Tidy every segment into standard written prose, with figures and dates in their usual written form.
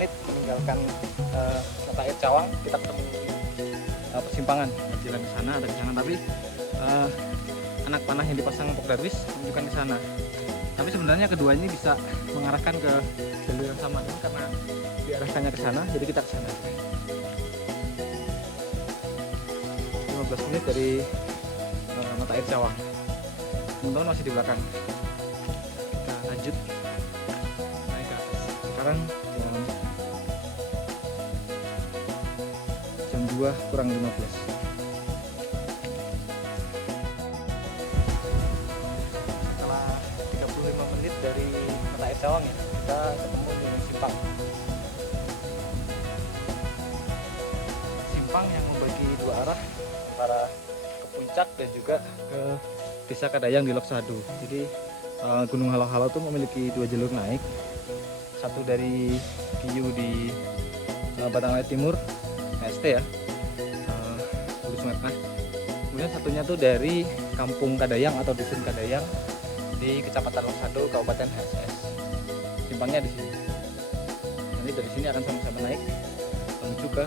menit meninggalkan mata air Cawang, kita ketemu persimpangan jalan ke sana, ada ke sana, tapi anak panah yang dipasang Pok Darwis menunjukkan ke sana. Tapi sebenarnya kedua ini bisa mengarahkan ke jalur yang sama, ini karena diarahkannya ke sana, jadi kita ke sana. 15 menit dari mata air Cawang. Teman-teman masih di belakang. Kita lanjut naik ke atas. Sekarang jam 2 kurang 15. Setelah 35 menit dari mata air Cawang ya, kita ketemu di simpang. Simpang yang membagi dua arah, antara ke puncak dan juga ke Desa Kadayang di Loksado. Jadi Gunung Halau-Halau itu memiliki dua jalur naik, satu dari Giyu di Batanglai Timur, ST ya, Hulu Sungai Tengah. Kemudian satunya tuh dari Kampung Kadayang atau Dusun Kadayang di Kecamatan Loksado, Kabupaten HSS. Simpangnya di sini. Nanti dari sini akan sama-sama naik menuju ke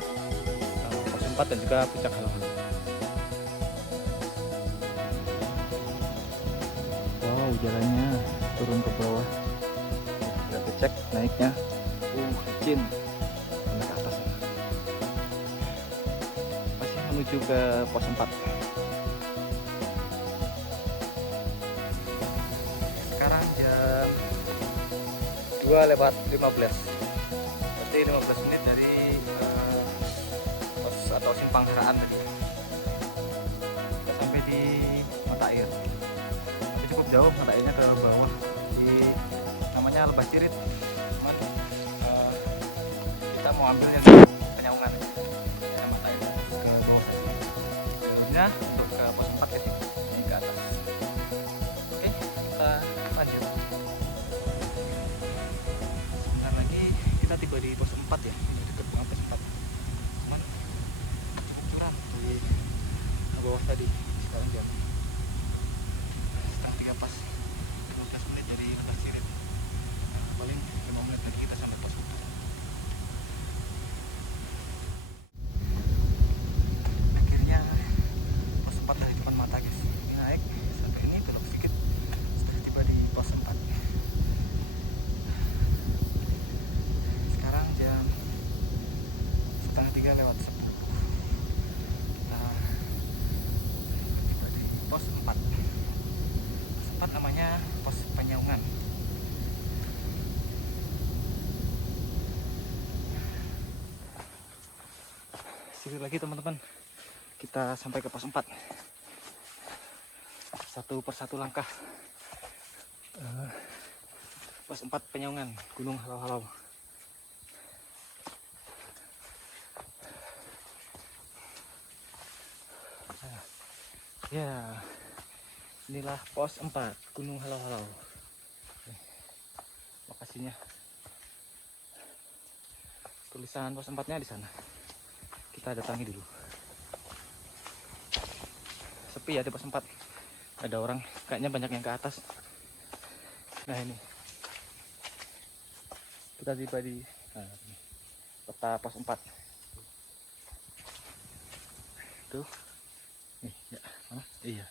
pos 4 dan juga puncak Halau-Halau. Wow, jalannya turun ke bawah. Kita cek naiknya. Licin. Sampai ke atas. Masih menuju ke pos 4. Sekarang jam 2:15. Berarti 15 menit dari pos atau simpang Haraan tadi. Kita sampai di mata air. Tapi cukup jauh mata airnya ke bawah. Di namanya Lebah Cirit. Cuman kita mau ambil yang Penyaungan. Ya, mata air ke bawah saja. Jalurnya untuk ke pos 4 ya. Ini ke atas. Oke, kita lanjut. Sebentar lagi kita tiba di pos 4 ya. Ini dekat banget pos 4. Cuman curam di bawah tadi. Sekarang jam setengah 3 pas. 15 menit dari Lebah Cirit. Paling 5 menit lagi kita sampai pos 4. Akhirnya pos 4 dari depan mata guys. Ini naik sampai ini, belok sedikit sudah tiba di pos 4. Sekarang jam setengah 3 lewat 10. Kita tiba di pos 4. Pos 4 namanya pos Penyaungan. Sedikit lagi teman-teman, kita sampai ke pos 4. Satu persatu langkah. Pos 4 Penyaungan, Gunung Halau-Halau. Ya, inilah pos 4 Gunung Halau-Halau. Lokasinya. Tulisan pos 4-nya di sana. Kita datangi dulu. Sepi ya di pos 4. Ada orang, kayaknya banyak yang ke atas. Nah ini. Kita tiba di peta pos 4. Tuh. Nih, ya, mana? Iya.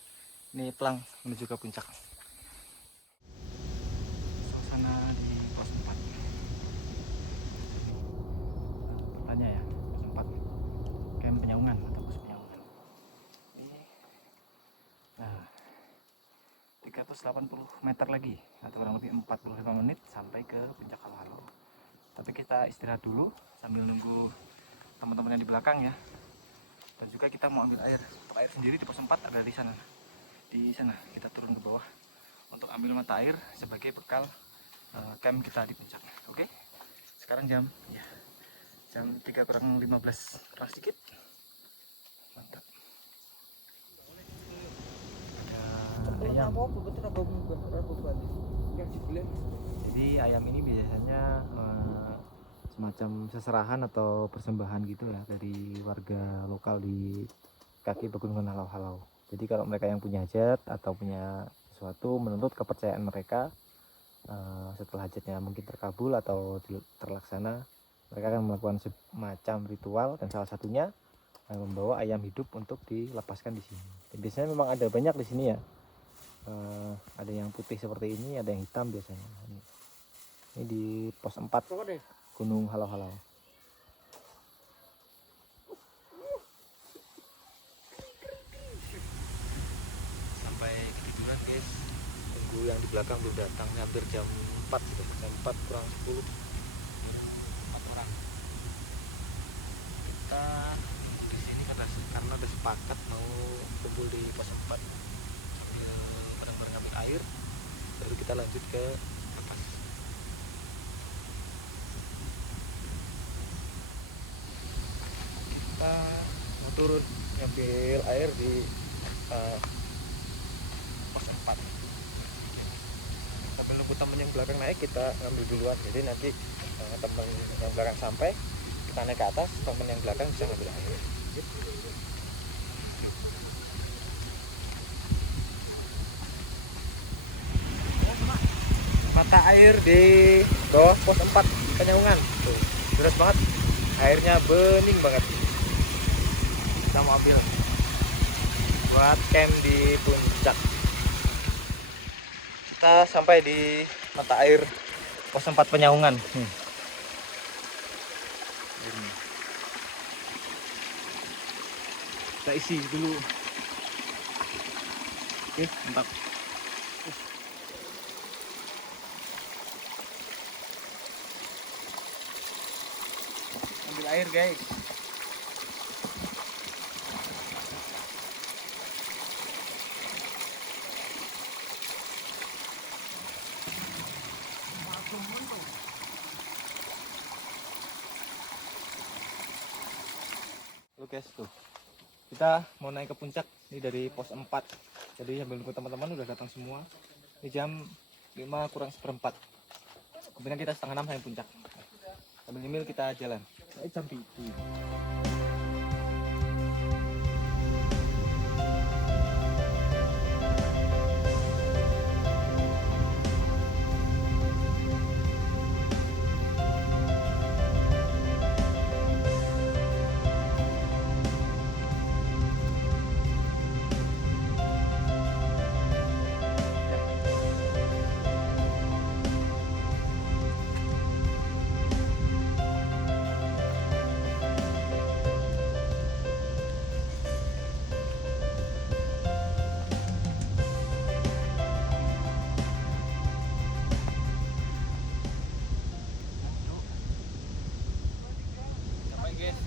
Ini pelang menuju ke puncak. Suasana di pos 4. Petanya ya, pos 4. Camp Penyaungan atau pos Penyaungan. Ini. Nah, 380 meter lagi atau kurang lebih 45 menit sampai ke puncak Halau-Halau. Tapi kita istirahat dulu sambil nunggu teman-teman yang di belakang ya. Dan juga kita mau ambil air. Untuk air sendiri di pos 4 ada di sana. Di sana kita turun ke bawah untuk ambil mata air sebagai bekal camp kita di puncak. Oke. Sekarang jam 3 kurang 15, kurang sedikit. Mantap. Ada ayam. Jadi ayam ini biasanya semacam seserahan atau persembahan gitu ya dari warga lokal di kaki pegunungan Halau-Halau. Jadi kalau mereka yang punya hajat atau punya sesuatu, menurut kepercayaan mereka, setelah hajatnya mungkin terkabul atau terlaksana, Mereka akan melakukan semacam ritual dan salah satunya membawa ayam hidup untuk dilepaskan di sini. Dan biasanya memang ada banyak di sini ya. Ada yang putih seperti ini, ada yang hitam biasanya. Ini di pos 4 Gunung Halau-Halau. Sampai ketiduran guys. Tunggu yang di belakang belum datang, hampir jam 4 sudah, jam 4 kurang 10. 4 orang. Kita di sini karena udah sepakat mau kumpul di pos 4 sambil bareng-bareng ngambil air, baru kita lanjut ke atas. Kita mau turun ngambil air di pos 4 sambil nunggu temen yang belakang naik, kita ngambil duluan. Jadi nanti temen yang belakang sampai, kita naik ke atas, temen yang belakang bisa ngambil air. Mata air di bawah pos 4 Penyaungan tuh, deras banget, airnya bening banget. Kita mau ambil buat camp di puncak. Kita sampai di mata air pos 4 Penyaungan. Kita isi dulu. Oke, mantap. Ambil air guys. Oke guys, tuh kita mau naik ke puncak ini dari pos 4. Jadi sambil nunggu teman-teman udah datang semua. Ini jam 5 kurang seperempat. Kemudian kita setengah 6 sampai puncak. Sambil nyemil kita jalan. Jam 7.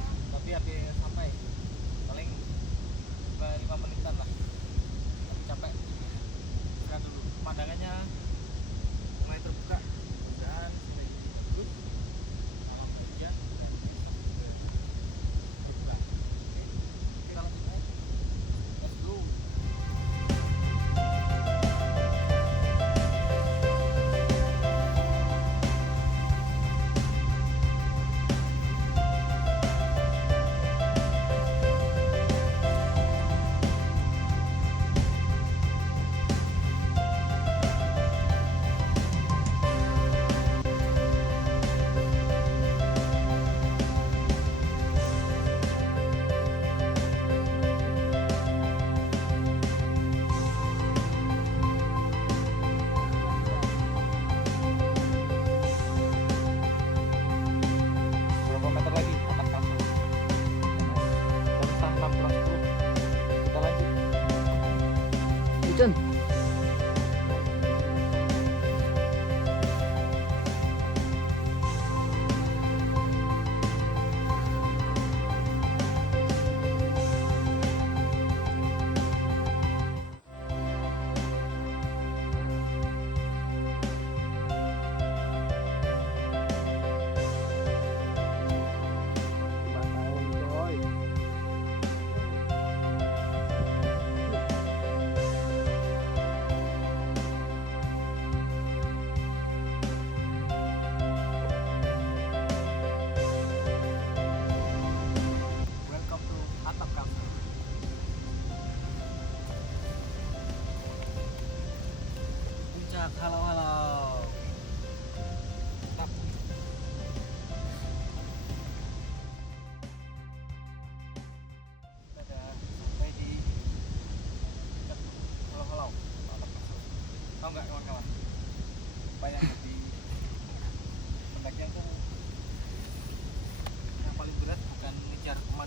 Tapi habis sampai paling 5 menitan lah, tapi capek. Istirahat dulu, pemandangannya mulai terbuka dan bagus. Hujan dan berkurang. Oke, kita lanjut naik. Let's go.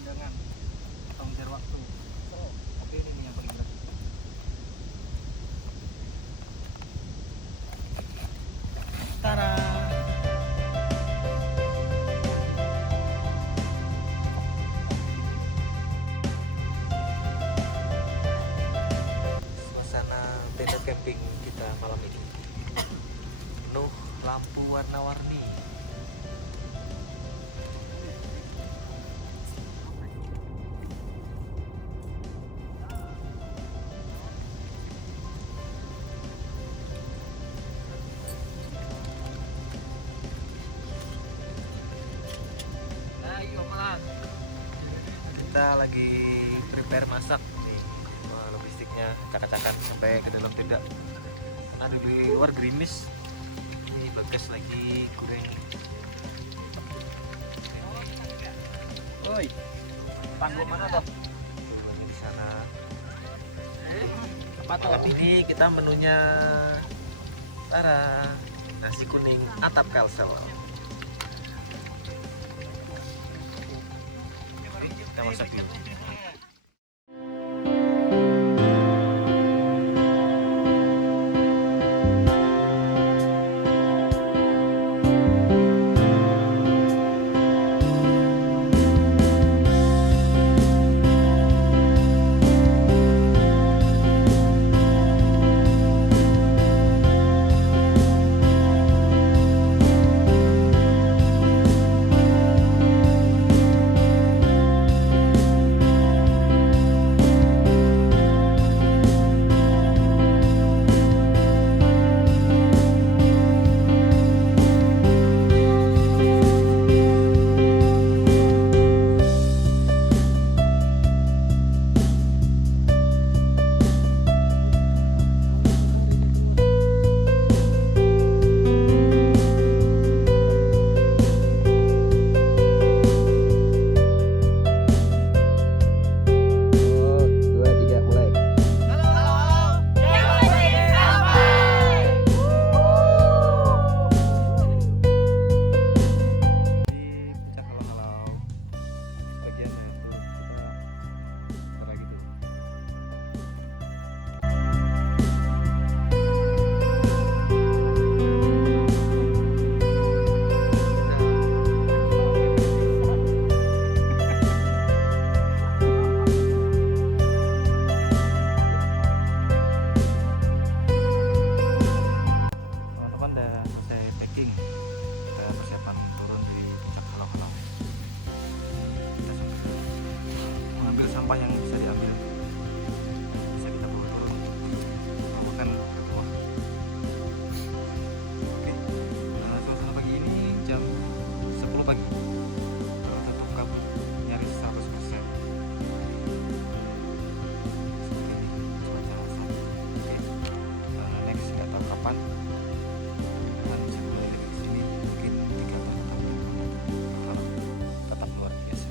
jangan mengejar waktu. Tapi ini nih yang paling berat. Tara. Suasana tenda camping kita malam ini penuh lampu warna-warni. Kita lagi prepare masak nih. Wah, logistiknya cakak-cakan sampai ke dalam tenda. Ada di luar gerimis. Ini Bagas lagi goreng. Oi, panggung mana toh? Di sana. Malam ini kita menunya Tara, nasi kuning atap kalsel. Kita masak dulu. Sampah yang bisa diambil bisa kita bawa turun bukan ke bawah. Oke, suasana pagi ini jam 10 pagi tutup kabut nyaris 100%. Seperti ini cuaca saat ini. Oke, next nggak tahu kapan dan bisa kembali lagi ke sini mungkin 3 atau 4 tahun kalau tetap luar biasa.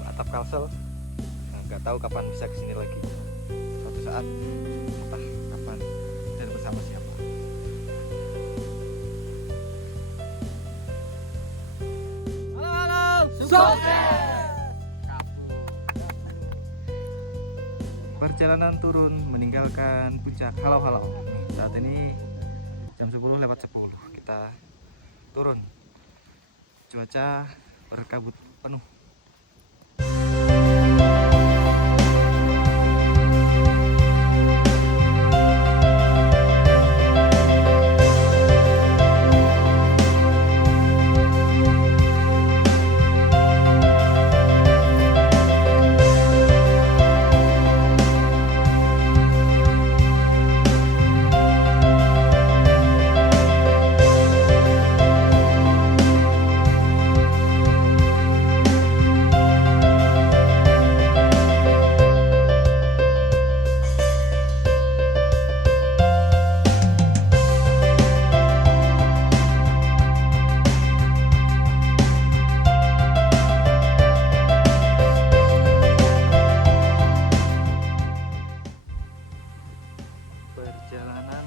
Atap kalsel, nggak tahu kapan bisa kesini lagi. Suatu saat, entah kapan dan bersama siapa. Halo, sukses. Perjalanan turun meninggalkan puncak halau-halau. Saat ini jam 10:10 kita turun. Cuaca berkabut penuh. Perjalanan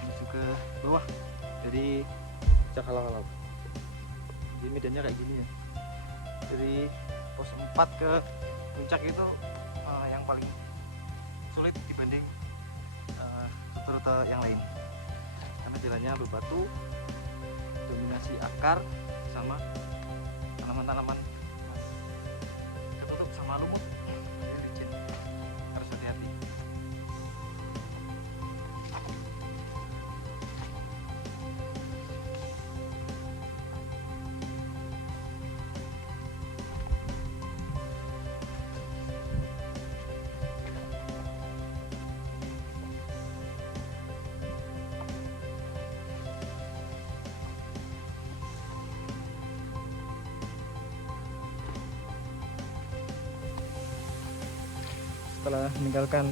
menuju ke bawah, jadi cak halau-halau. Jadi medannya kayak gini ya. Dari pos 4 ke puncak itu yang paling sulit dibanding rute-rute yang lain. Karena jalannya berbatu, dominasi akar sama tanaman-tanaman ketutup sama lumut. Jadi licin. Harus hati-hati. Setelah meninggalkan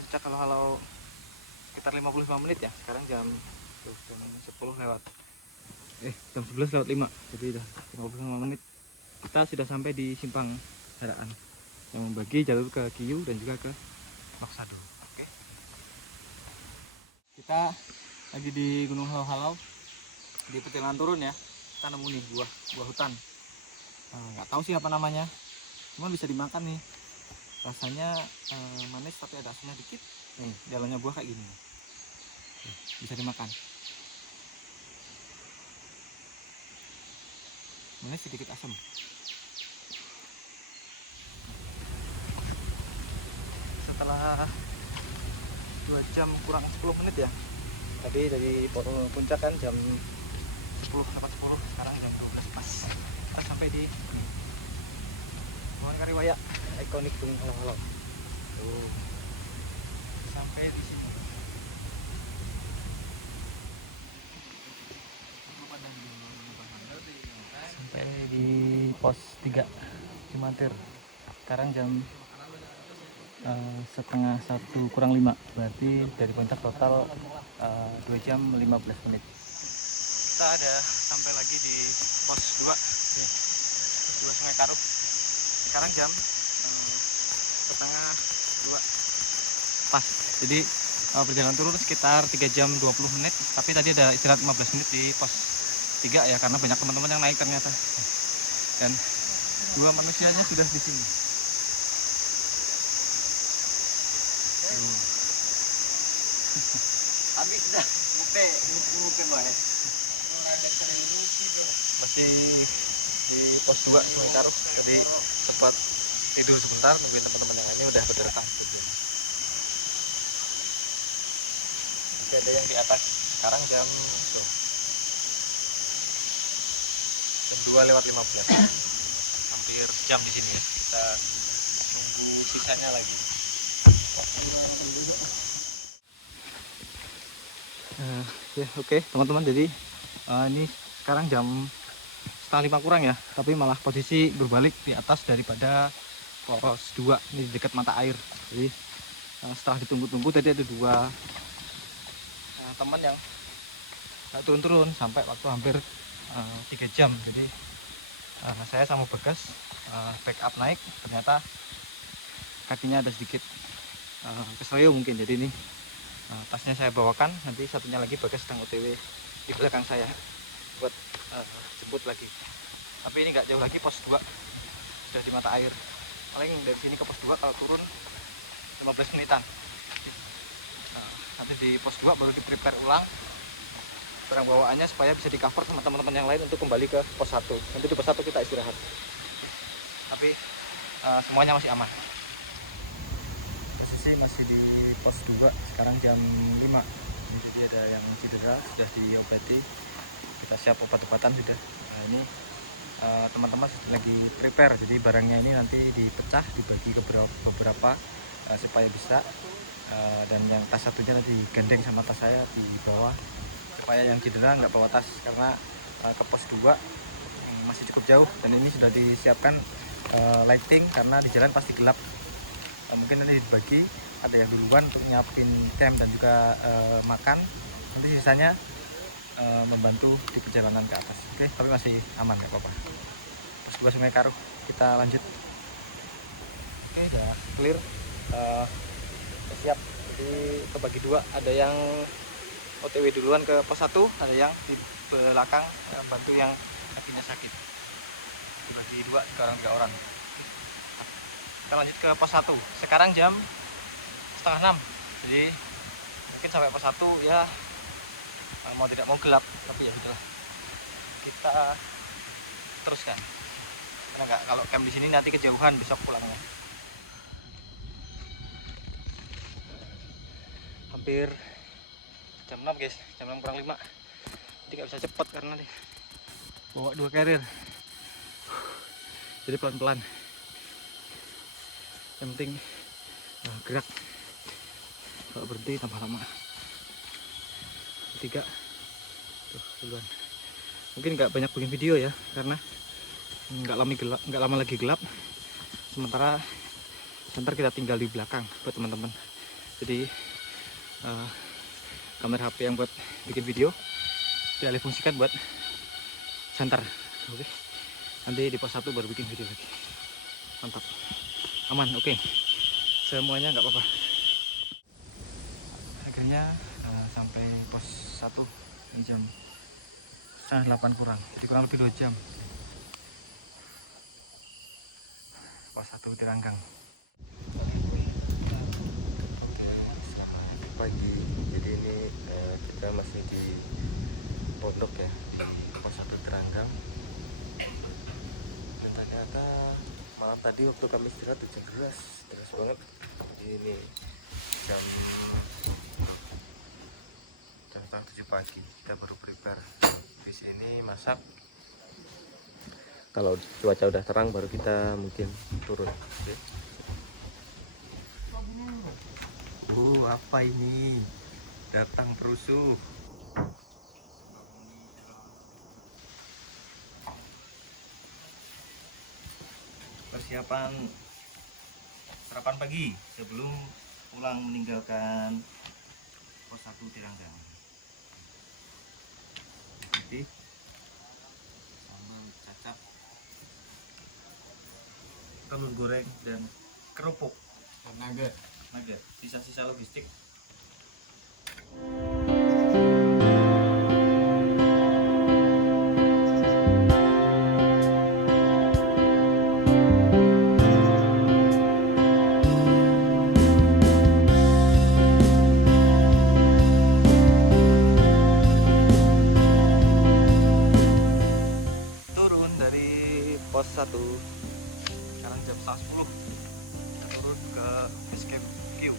puncak halau-halau sekitar 55 menit ya, sekarang jam 10 lewat jam 11 lewat 5, jadi udah 55 menit kita sudah sampai di simpang Haraan yang membagi jalur ke Kiyu dan juga ke Loksado. Oke, kita lagi di Gunung Halau-Halau di perjalanan turun ya. Kita nemu nih buah hutan, nggak tahu sih apa namanya, cuman bisa dimakan nih. Rasanya manis tapi ada asamnya dikit. Nih, dalamnya buah kayak gini. Bisa dimakan. Manis sedikit asam. Setelah 2 jam kurang 10 menit ya. Tadi dari puncak kan jam 10 lewat 10, sekarang jam 12 pas. Kita sampai di Pohon Kariwaya, ikonik Gunung Halau-Halau. Tuh, sampai di sini. Sampai di pos 3 Cimantir. Sekarang jam setengah 1 kurang 5. Berarti dari puncak total 2 jam 15 menit. Kita ada sampai lagi di pos 2 Sungai Karuk. Sekarang jam setengah 2 pas. Jadi perjalanan turun sekitar 3 jam 20 menit. Tapi tadi ada istirahat 15 menit di pos 3 ya, karena banyak teman-teman yang naik ternyata. Dan 2 manusianya sudah di sini. Habis dah, mupe banget. Masih di pos 2 Sungai Karuk. Jadi sempat tidur sebentar, nungguin teman-teman yang lainnya udah berdatang. Jadi ada yang di atas. Sekarang jam 2 lewat 15. Hampir jam di sini ya. Kita tunggu sisanya lagi. Ya oke, teman-teman, jadi ini sekarang jam setengah 5 kurang ya, tapi malah posisi berbalik di atas daripada pos 2, ini di dekat mata air. Jadi setelah ditunggu-tunggu tadi ada 2 teman yang turun-turun sampai waktu hampir 3 jam. Jadi saya sama Bagas backup naik, ternyata kakinya ada sedikit keselio mungkin. Jadi ini tasnya saya bawakan, nanti satunya lagi Bagas sedang OTW di belakang saya buat jemput lagi. Tapi ini nggak jauh lagi, pos 2 sudah di mata air. Paling dari sini ke pos 2 kalau turun 15 menitan. Nanti di pos 2 baru di prepare ulang barang bawaannya supaya bisa di cover sama teman-teman yang lain untuk kembali ke pos 1. Nanti di pos 1 kita istirahat. Tapi semuanya masih aman. Posisi masih di pos 2, sekarang jam 5. Jadi ada yang cedera, sudah diobati. Kita siap obat-obatan sudah. Nah, ini teman-teman lagi prepare. Jadi barangnya ini nanti dipecah, dibagi ke beberapa supaya bisa. Dan yang tas satunya tadi gandeng sama tas saya di bawah, supaya yang cedera nggak bawa tas, karena ke pos 2 masih cukup jauh. Dan ini sudah disiapkan lighting karena di jalan pasti gelap. Mungkin nanti dibagi, ada yang duluan untuk nyiapin camp dan juga makan, nanti sisanya membantu di perjalanan ke atas. Oke, tapi masih aman, nggak apa-apa. Pos 2 Sungai Karuk, kita lanjut. Oke, udah clear, siap. Jadi kebagi 2, ada yang OTW duluan ke pos 1, ada yang di belakang bantu yang kakinya sakit. Bagi 2 sekarang 3 orang. Kita lanjut ke pos 1. Sekarang jam setengah 6. Jadi mungkin sampai pos 1 ya mau tidak mau gelap, tapi ya sudahlah. Kita teruskan. Karena nggak, kalau camp di sini nanti kejauhan besok pulangnya. Hampir jam 6 guys, jam 6 kurang 5. Jadi nggak bisa cepat karena nih bawa 2 carrier. Jadi pelan-pelan. Yang penting gerak. Kalau berhenti tambah lama. 3 tuh duluan. Mungkin nggak banyak bikin video ya karena nggak lama lagi gelap. Sementara center kita tinggal di belakang buat teman-teman. Jadi kamera HP yang buat bikin video dialih fungsikan buat center. Oke. Nanti di pos 1 baru bikin video lagi. Mantap. Aman, oke. Semuanya nggak apa-apa. Akhirnya sampai pos 1 di jam setengah 8 kurang. Jadi kurang lebih 2 jam. Pos 1 Tiranggang. Pagi, jadi ini kita masih di pondok ya, pos 1 Tiranggang. Dan ternyata malam tadi waktu kami istirahat hujan deras banget. Jadi ini jam setengah 7 pagi kita baru prepare di sini masak. Kalau cuaca udah terang baru kita mungkin turun. Okay. Apa ini? Datang perusuh. Persiapan sarapan pagi sebelum pulang meninggalkan pos 1 Tiranggang. Jadi sambal cacap, telur goreng dan kerupuk dan nugget. Sisa-sisa logistik. Turun dari pos 1 sekarang jam 10. Turun ke base camp Q.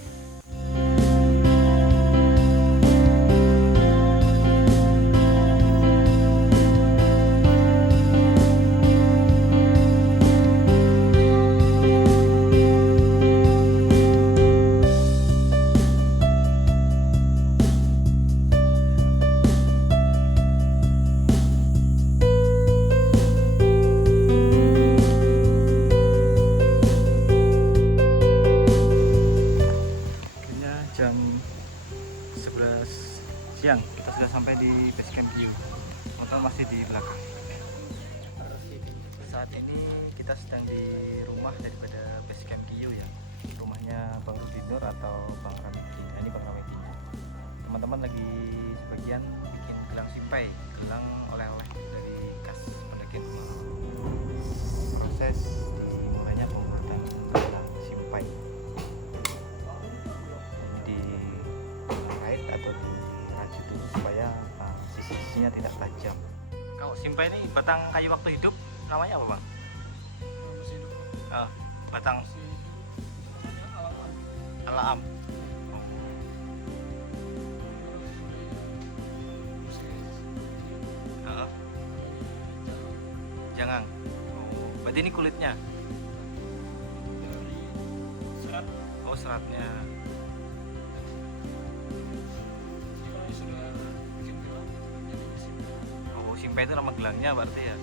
Jam 11 siang kita sudah sampai di base camp Q. Motor masih di belakang. Saat ini kita sedang di rumah daripada base camp Q ya. Rumahnya Bang Rudinur atau Bang Ramiki. Nah, ini Bang Ramiki. Teman-teman lagi sebagian bikin gelang simpai, gelang oleh-oleh dari khas pendakian Gunung. Proses dimulainya pembuatan gelang simpai. Atau dirajut dulu supaya sisi-sisinya tidak tajam. Kalau simpai ini batang kayu waktu hidup namanya apa Bang? Batang alaam. Jangan. Berarti ini kulitnya. Oh, seratnya. Simpai itu nama gelangnya berarti ya.